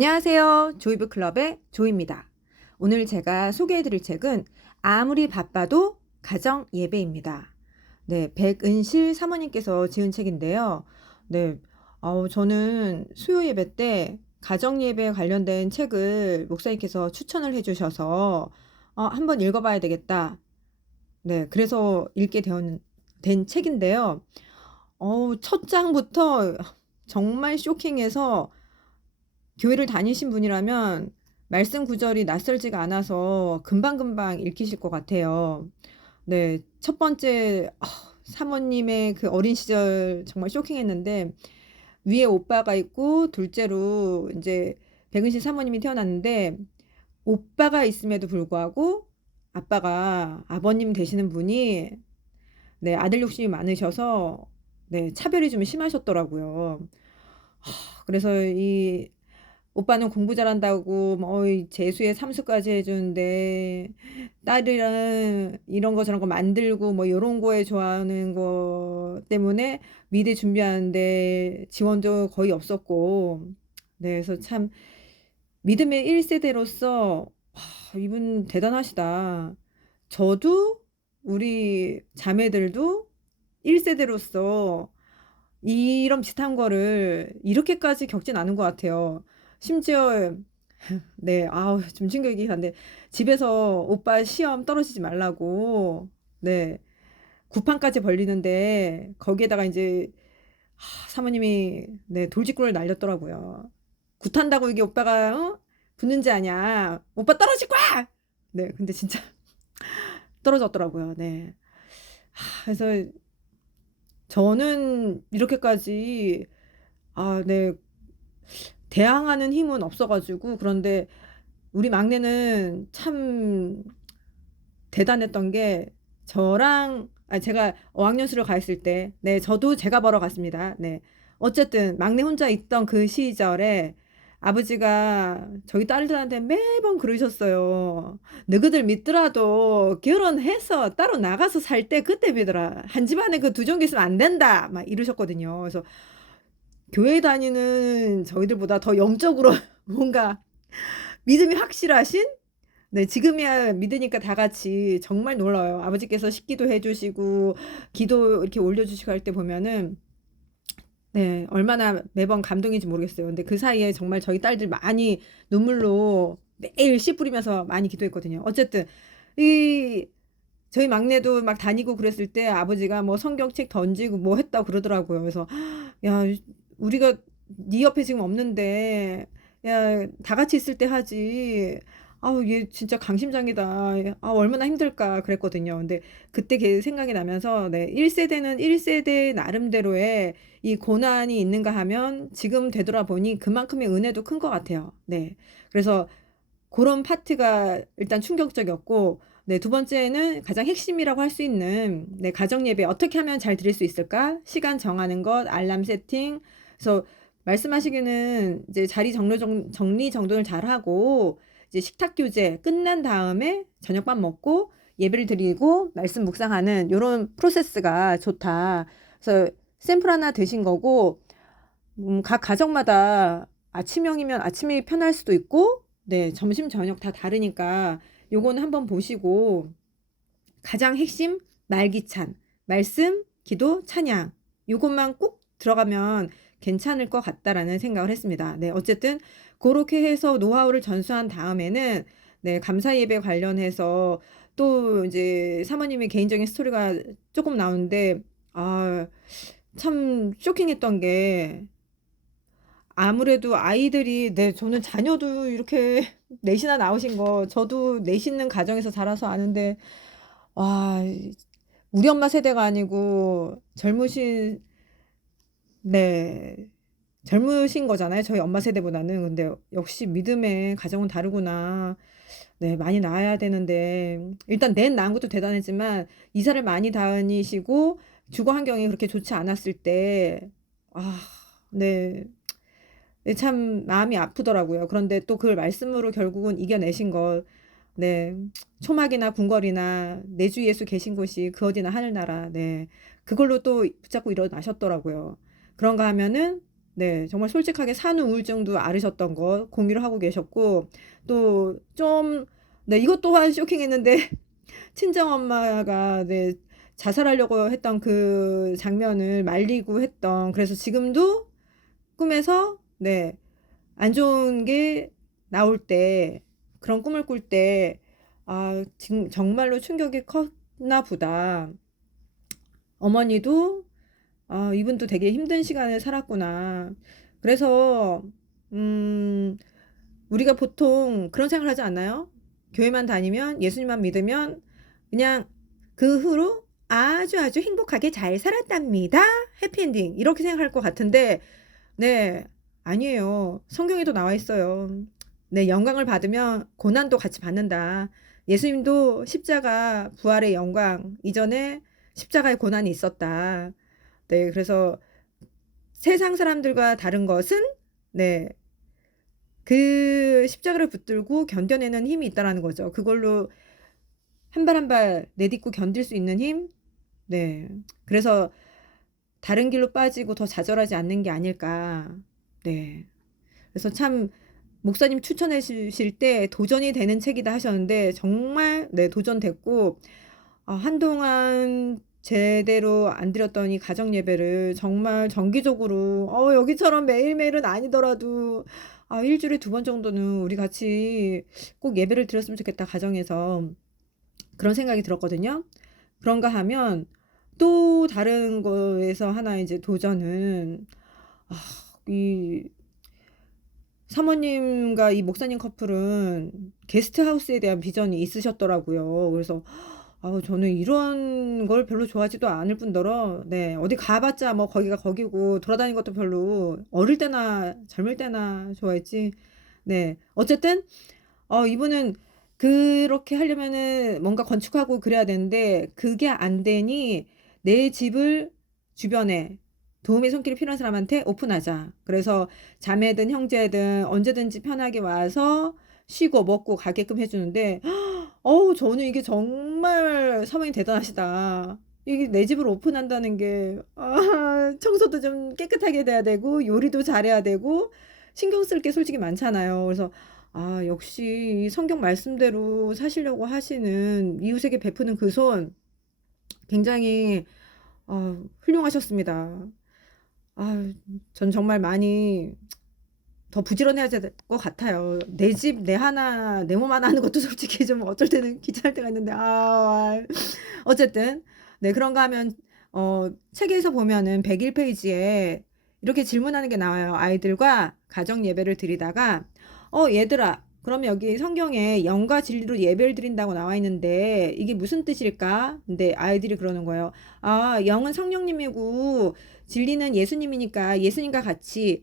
안녕하세요. 조이브 클럽의 조입니다. 오늘 제가 소개해드릴 책은 아무리 바빠도 가정 예배입니다. 네, 백은실 사모님께서 지은 책인데요. 네, 저는 수요 예배 때 가정 예배 관련된 책을 목사님께서 추천을 해주셔서 한번 읽어봐야 되겠다. 네, 그래서 된 책인데요. 첫 장부터 정말 쇼킹해서 교회를 다니신 분이라면 말씀 구절이 낯설지가 않아서 금방금방 읽히실 것 같아요. 네, 첫 번째 사모님의 그 어린 시절 정말 쇼킹했는데 위에 오빠가 있고 둘째로 이제 백은실 사모님이 태어났는데 오빠가 있음에도 불구하고 아빠가 아버님 되시는 분이 네, 아들 욕심이 많으셔서 네, 차별이 좀 심하셨더라고요. 그래서 이 오빠는 공부 잘한다고 뭐 재수에 삼수까지 해주는데 딸이랑 이런 거 저런 거 만들고 뭐 이런 거에 좋아하는 거 때문에 미대 준비하는데 지원도 거의 없었고 네, 그래서 참 믿음의 1세대로서 이분 대단하시다. 저도 우리 자매들도 1세대로서 이런 비슷한 거를 이렇게까지 겪진 않은 것 같아요. 심지어 네, 아우 좀 충격이긴 한데 집에서 오빠 시험 떨어지지 말라고 네, 구판까지 벌리는데 거기에다가 이제 사모님이 네, 돌직구를 날렸더라고요. 굿한다고 이게 오빠가 붙는지 아냐? 오빠 떨어질 거야! 네, 근데 진짜 떨어졌더라고요. 네. 그래서 저는 이렇게까지 네, 대항하는 힘은 없어가지고 그런데 우리 막내는 참 대단했던 게 저랑 제가 어학연수를 가 있을 때 네, 저도 제가 벌어 갔습니다. 네. 어쨌든 막내 혼자 있던 그 시절에 아버지가 저희 딸들한테 매번 그러셨어요. 너희들 믿더라도 결혼해서 따로 나가서 살 때 그때 믿어라. 한 집안에 그 두 종교 있으면 안 된다. 막 이러셨거든요. 그래서 교회 다니는 저희들보다 더 영적으로 뭔가 믿음이 확실하신 네, 지금이야 믿으니까 다 같이 정말 놀라요. 아버지께서 식기도 해주시고, 기도 이렇게 올려주시고 할 때 보면은, 네, 얼마나 매번 감동인지 모르겠어요. 근데 그 사이에 정말 저희 딸들 많이 눈물로 매일 씨 뿌리면서 많이 기도했거든요. 어쨌든, 이, 저희 막내도 막 다니고 그랬을 때 아버지가 뭐 성경책 던지고 뭐 했다고 그러더라고요. 그래서, 야, 우리가 네 옆에 지금 없는데, 야, 다 같이 있을 때 하지. 아우, 얘 진짜 강심장이다. 얼마나 힘들까 그랬거든요. 근데 그때 걔 생각이 나면서, 네, 1세대는 1세대 나름대로의 이 고난이 있는가 하면 지금 되돌아보니 그만큼의 은혜도 큰 것 같아요. 네. 그래서 그런 파트가 일단 충격적이었고, 네, 두 번째는 가장 핵심이라고 할 수 있는, 네, 가정 예배 어떻게 하면 잘 드릴 수 있을까? 시간 정하는 것, 알람 세팅. 그래서 말씀하시기는 이제 정리 정돈을 잘 하고, 이제 식탁 교제 끝난 다음에 저녁밥 먹고 예배를 드리고 말씀 묵상하는 이런 프로세스가 좋다. 그래서 샘플 하나 드신 거고, 각 가정마다 아침형이면 아침이 편할 수도 있고, 네, 점심, 저녁 다 다르니까 요거는 한번 보시고 가장 핵심 말기찬 말씀, 기도, 찬양 요것만 꼭 들어가면 괜찮을 것 같다라는 생각을 했습니다. 네, 어쨌든 그렇게 해서 노하우를 전수한 다음에는 네, 감사 예배 관련해서 또 이제 사모님의 개인적인 스토리가 조금 나오는데 참 쇼킹했던 게 아무래도 아이들이 네, 저는 자녀도 이렇게 넷이나 나오신 거 저도 넷 있는 가정에서 자라서 아는데 와, 우리 엄마 세대가 아니고 네, 젊으신 거잖아요. 저희 엄마 세대보다는. 근데 역시 믿음의 가정은 다르구나. 네, 많이 낳아야 되는데 일단 넷 낳은 것도 대단했지만 이사를 많이 다니시고 주거 환경이 그렇게 좋지 않았을 때 아, 네. 네, 참 마음이 아프더라고요. 그런데 또 그걸 말씀으로 결국은 이겨내신 것. 네. 초막이나 궁궐이나 내 주 예수 계신 곳이 그 어디나 하늘나라. 네. 그걸로 또 붙잡고 일어나셨더라고요. 그런가 하면은 네, 정말 솔직하게 산후 우울증도 앓으셨던 거 공유를 하고 계셨고, 또 좀, 네, 이것 또한 쇼킹했는데, 친정엄마가 네, 자살하려고 했던 그 장면을 말리고 했던, 그래서 지금도 꿈에서 네, 안 좋은 게 나올 때, 그런 꿈을 꿀 때, 아, 지금 정말로 충격이 컸나 보다. 어머니도 아, 이분도 되게 힘든 시간을 살았구나. 그래서 음, 우리가 보통 그런 생각을 하지 않나요? 교회만 다니면 예수님만 믿으면 그냥 그 후로 아주 아주 행복하게 잘 살았답니다. 해피엔딩 이렇게 생각할 것 같은데 네, 아니에요. 성경에도 나와 있어요. 네, 영광을 받으면 고난도 같이 받는다. 예수님도 십자가 부활의 영광 이전에 십자가의 고난이 있었다. 네, 그래서 세상 사람들과 다른 것은 네, 그 십자가를 붙들고 견뎌내는 힘이 있다라는 거죠. 그걸로 한 발 한 발 내딛고 견딜 수 있는 힘. 네. 그래서 다른 길로 빠지고 더 좌절하지 않는 게 아닐까. 네. 그래서 참 목사님 추천해 주실 때 도전이 되는 책이다 하셨는데 정말 네, 도전됐고 아, 한동안 제대로 안 드렸던 이 가정 예배를 정말 정기적으로 여기처럼 매일매일은 아니더라도 일주일에 두 번 정도는 우리 같이 꼭 예배를 드렸으면 좋겠다 가정에서 그런 생각이 들었거든요. 그런가 하면 또 다른 거에서 하나 이제 도전은 아, 이 사모님과 이 목사님 커플은 게스트하우스에 대한 비전이 있으셨더라고요. 그래서 저는 이런 걸 별로 좋아하지도 않을 뿐더러 네, 어디 가봤자 뭐 거기가 거기고 돌아다니는 것도 별로 어릴 때나 젊을 때나 좋아했지. 네, 어쨌든 이분은 그렇게 하려면은 뭔가 건축하고 그래야 되는데 그게 안 되니 내 집을 주변에 도움의 손길이 필요한 사람한테 오픈하자. 그래서 자매든 형제든 언제든지 편하게 와서 쉬고 먹고 가게끔 해주는데 저는 이게 정말 사모님 대단하시다. 이게 내 집을 오픈한다는 게 청소도 좀 깨끗하게 돼야 되고 요리도 잘해야 되고 신경 쓸 게 솔직히 많잖아요. 그래서 역시 이 성경 말씀대로 사시려고 하시는 이웃에게 베푸는 그 손 굉장히 훌륭하셨습니다. 아, 전 정말 많이 더 부지런해야 될 것 같아요. 내 집, 내 하나, 내 몸 하나 하는 것도 솔직히 좀 어쩔 때는 귀찮을 때가 있는데, 어쨌든. 네, 그런가 하면, 책에서 보면은 101페이지에 이렇게 질문하는 게 나와요. 아이들과 가정 예배를 드리다가, 얘들아, 그럼 여기 성경에 영과 진리로 예배를 드린다고 나와 있는데, 이게 무슨 뜻일까? 근데 아이들이 그러는 거예요. 영은 성령님이고, 진리는 예수님이니까 예수님과 같이,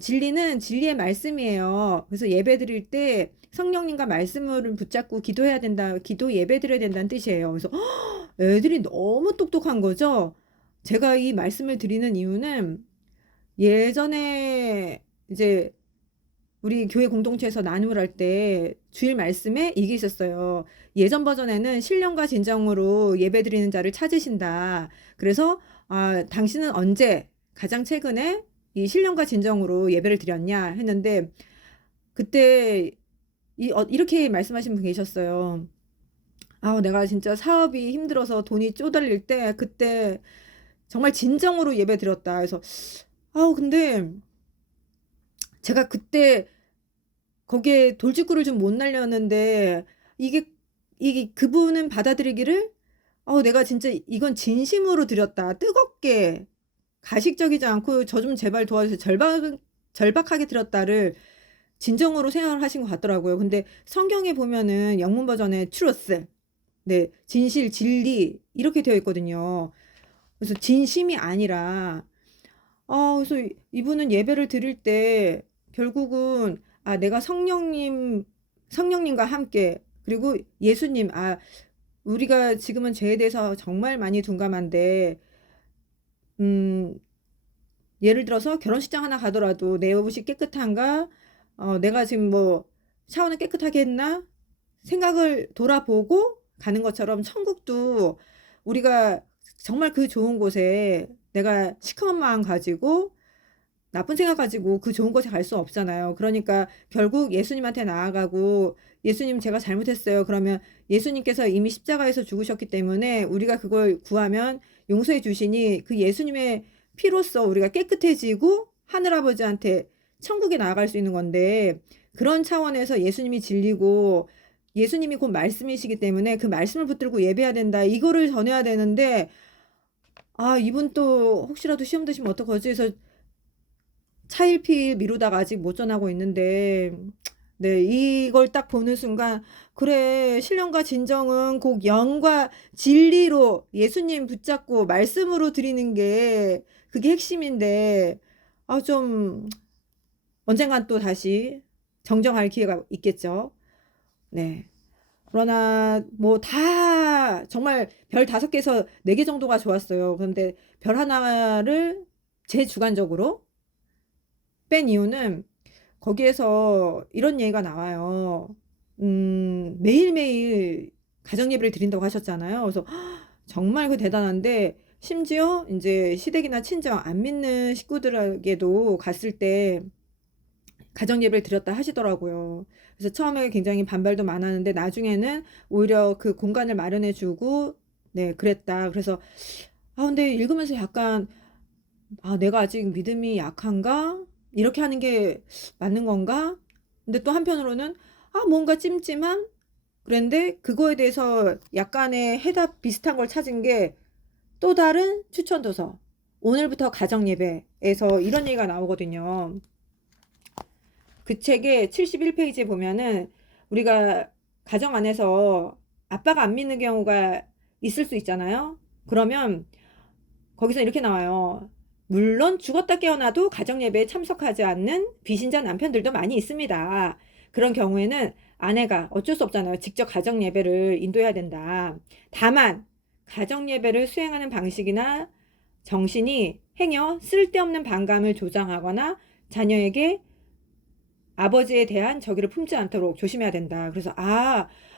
진리는 진리의 말씀이에요. 그래서 예배 드릴 때 성령님과 말씀을 붙잡고 기도해야 된다, 기도 예배 드려야 된다는 뜻이에요. 그래서 애들이 너무 똑똑한 거죠. 제가 이 말씀을 드리는 이유는 예전에 이제 우리 교회 공동체에서 나눔을 할 때 주일 말씀에 이게 있었어요. 예전 버전에는 신령과 진정으로 예배 드리는 자를 찾으신다. 그래서 당신은 언제 가장 최근에 이 신령과 진정으로 예배를 드렸냐 했는데 그때 이렇게 말씀하신 분 계셨어요. 내가 진짜 사업이 힘들어서 돈이 쪼달릴 때 그때 정말 진정으로 예배 드렸다. 그래서 근데 제가 그때 거기에 돌직구를 좀 못 날렸는데 이게 이게 그분은 받아들이기를 내가 진짜 이건 진심으로 드렸다. 뜨겁게 가식적이지 않고 저 좀 제발 도와주세요. 절박하게 드렸다를 진정으로 생각을 하신 것 같더라고요. 근데 성경에 보면은 영문 버전에 truth, 네, 진실, 진리 이렇게 되어 있거든요. 그래서 진심이 아니라 그래서 이분은 예배를 드릴 때 결국은 내가 성령님과 함께 그리고 예수님 우리가 지금은 죄에 대해서 정말 많이 둔감한데 음 예를 들어서 결혼식장 하나 가더라도 내 옷이 깨끗한가? 내가 지금 뭐 샤워는 깨끗하게 했나? 생각을 돌아보고 가는 것처럼 천국도 우리가 정말 그 좋은 곳에 내가 시커먼 마음 가지고 나쁜 생각 가지고 그 좋은 곳에 갈 수 없잖아요. 그러니까 결국 예수님한테 나아가고 예수님 제가 잘못했어요. 그러면 예수님께서 이미 십자가에서 죽으셨기 때문에 우리가 그걸 구하면 용서해 주시니 그 예수님의 피로써 우리가 깨끗해지고 하늘아버지한테 천국에 나아갈 수 있는 건데 그런 차원에서 예수님이 진리고 예수님이 곧 말씀이시기 때문에 그 말씀을 붙들고 예배해야 된다. 이거를 전해야 되는데 이분 또 혹시라도 시험 드시면 어떡하지 해서 차일피일 미루다가 아직 못 전하고 있는데 네, 이걸 딱 보는 순간 그래 신령과 진정은 곧 영과 진리로 예수님 붙잡고 말씀으로 드리는 게 그게 핵심인데 좀 언젠간 또 다시 정정할 기회가 있겠죠. 네. 그러나 뭐 다 정말 별 5개에서 4개 정도가 좋았어요. 그런데 별 하나를 제 주관적으로 뺀 이유는 거기에서 이런 얘기가 나와요. 매일매일 가정 예배를 드린다고 하셨잖아요. 그래서 정말 그 대단한데 심지어 이제 시댁이나 친정 안 믿는 식구들에게도 갔을 때 가정 예배를 드렸다 하시더라고요. 그래서 처음에 굉장히 반발도 많았는데 나중에는 오히려 그 공간을 마련해 주고 네, 그랬다. 그래서 근데 읽으면서 약간 내가 아직 믿음이 약한가? 이렇게 하는 게 맞는 건가? 근데 또 한편으로는 뭔가 찜찜한? 그런데 그거에 대해서 약간의 해답 비슷한 걸 찾은 게 또 다른 추천 도서. 오늘부터 가정 예배에서 이런 얘기가 나오거든요. 그 책의 71페이지에 보면은 우리가 가정 안에서 아빠가 안 믿는 경우가 있을 수 있잖아요. 그러면 거기서 이렇게 나와요. 물론 죽었다 깨어나도 가정 예배에 참석하지 않는 비신자 남편들도 많이 있습니다. 그런 경우에는 아내가 어쩔 수 없잖아요. 직접 가정 예배를 인도해야 된다. 다만 가정 예배를 수행하는 방식이나 정신이 행여 쓸데없는 반감을 조장하거나 자녀에게 아버지에 대한 저기를 품지 않도록 조심해야 된다. 그래서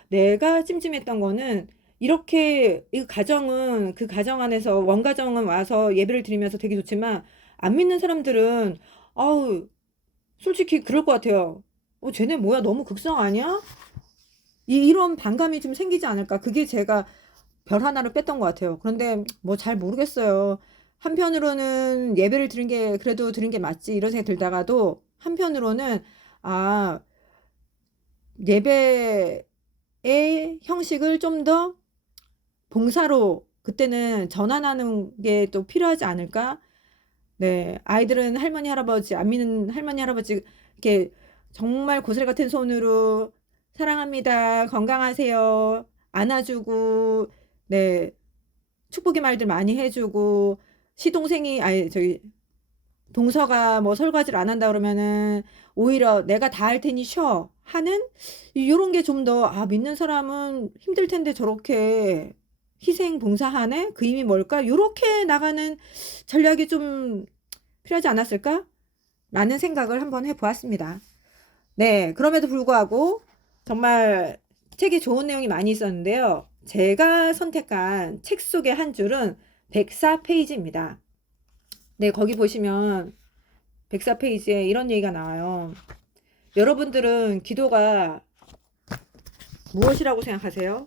내가 찜찜했던 거는 이렇게 이 가정은 그 가정 안에서 원가정은 와서 예배를 드리면서 되게 좋지만 안 믿는 사람들은 솔직히 그럴 것 같아요. 쟤네 뭐야 너무 극성 아니야? 이런 반감이 좀 생기지 않을까? 그게 제가 별 하나를 뺐던 것 같아요. 그런데 뭐 잘 모르겠어요. 한편으로는 예배를 드린 게 그래도 드린 게 맞지 이런 생각이 들다가도 한편으로는 아 예배의 형식을 좀 더 봉사로 그때는 전환하는 게 또 필요하지 않을까? 네, 아이들은 할머니 할아버지 안 믿는 할머니 할아버지 이렇게 정말 고슬 같은 손으로 사랑합니다 건강하세요 안아주고 네 축복의 말들 많이 해주고 시동생이 저기 동서가 뭐 설거지를 안 한다 그러면은 오히려 내가 다 할 테니 쉬어 하는 요런 게 좀 더 믿는 사람은 힘들 텐데 저렇게 희생 봉사하네 그 힘이 뭘까 요렇게 나가는 전략이 좀 필요하지 않았을까 라는 생각을 한번 해보았습니다. 네, 그럼에도 불구하고 정말 책에 좋은 내용이 많이 있었는데요. 제가 선택한 책 속의 한 줄은 104페이지입니다. 네, 거기 보시면 104페이지에 이런 얘기가 나와요. 여러분들은 기도가 무엇이라고 생각하세요?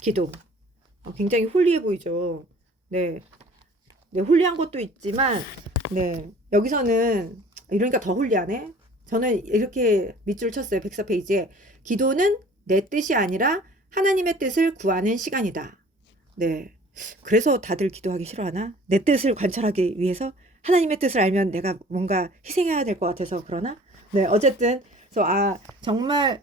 기도. 굉장히 홀리해 보이죠. 네. 네, 홀리한 것도 있지만, 네. 여기서는, 이러니까 더 홀리하네. 저는 이렇게 밑줄 쳤어요. 104페이지에. 기도는 내 뜻이 아니라 하나님의 뜻을 구하는 시간이다. 네. 그래서 다들 기도하기 싫어하나? 내 뜻을 관찰하기 위해서? 하나님의 뜻을 알면 내가 뭔가 희생해야 될 것 같아서 그러나? 네, 어쨌든 그래서 정말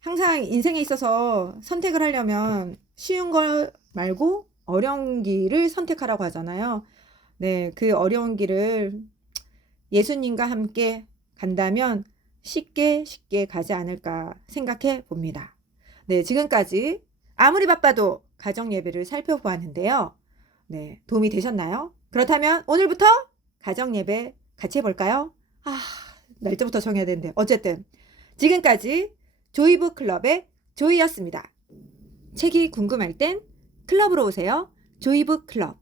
항상 인생에 있어서 선택을 하려면 쉬운 걸 말고 어려운 길을 선택하라고 하잖아요. 네, 그 어려운 길을 예수님과 함께 간다면 쉽게 가지 않을까 생각해 봅니다. 네, 지금까지 아무리 바빠도 가정 예배를 살펴보았는데요. 네, 도움이 되셨나요? 그렇다면 오늘부터 가정 예배 같이 해볼까요? 날짜부터 정해야 되는데 어쨌든 지금까지 조이북 클럽의 조이였습니다. 책이 궁금할 땐 클럽으로 오세요. 조이북 클럽.